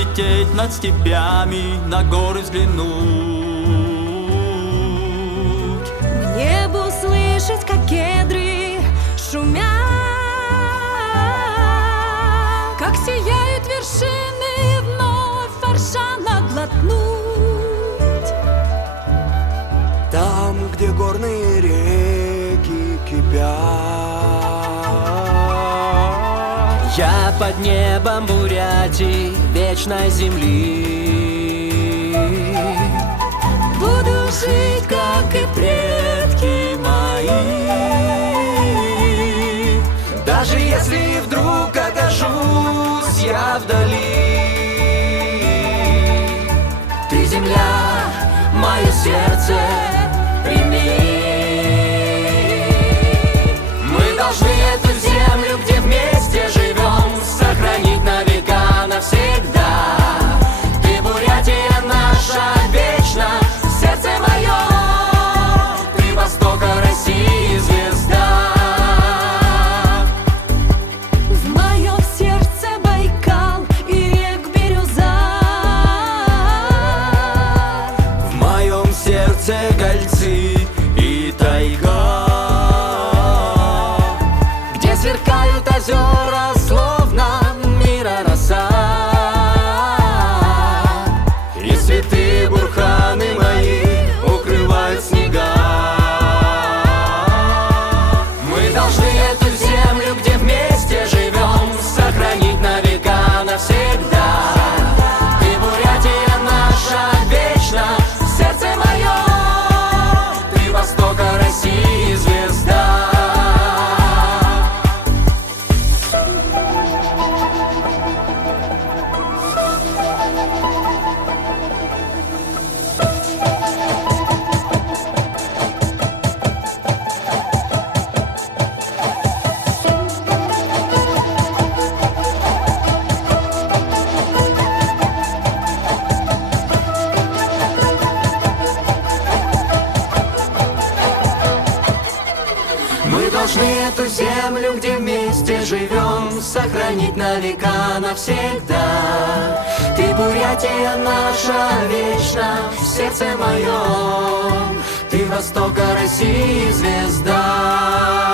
взлететь над степями, на горы взглянуть. К небу слышать, как кедры шумят, как сияют вершины, вновь Форшана глотнуть. Там, где горные реки кипят, я под небом Бурятии, вечной земли. Буду жить, как и предки мои. Даже если вдруг окажусь я вдали, ты, земля, мое сердце прими. Мы должны эту землю, где вместе живем, сохранить на века навсегда. Ты, Бурятия наша, вечно, сердце мое, ты востока России звезда. В моем сердце Байкал и рек бирюза. В моем сердце кольцы и тайга, где сверкают озера, словно мира роса. И цветы, бурханы мои укрывают снега. Мы должны эту землю, где вместе живем, сохранить на века навсегда. Ты, Бурятия наша, вечно, сердце мое, ты востока России звезда. Мы должны эту землю, где вместе живем, сохранить на века навсегда. Ты, Бурятия наша, вечно, сердце мое, ты востока России звезда.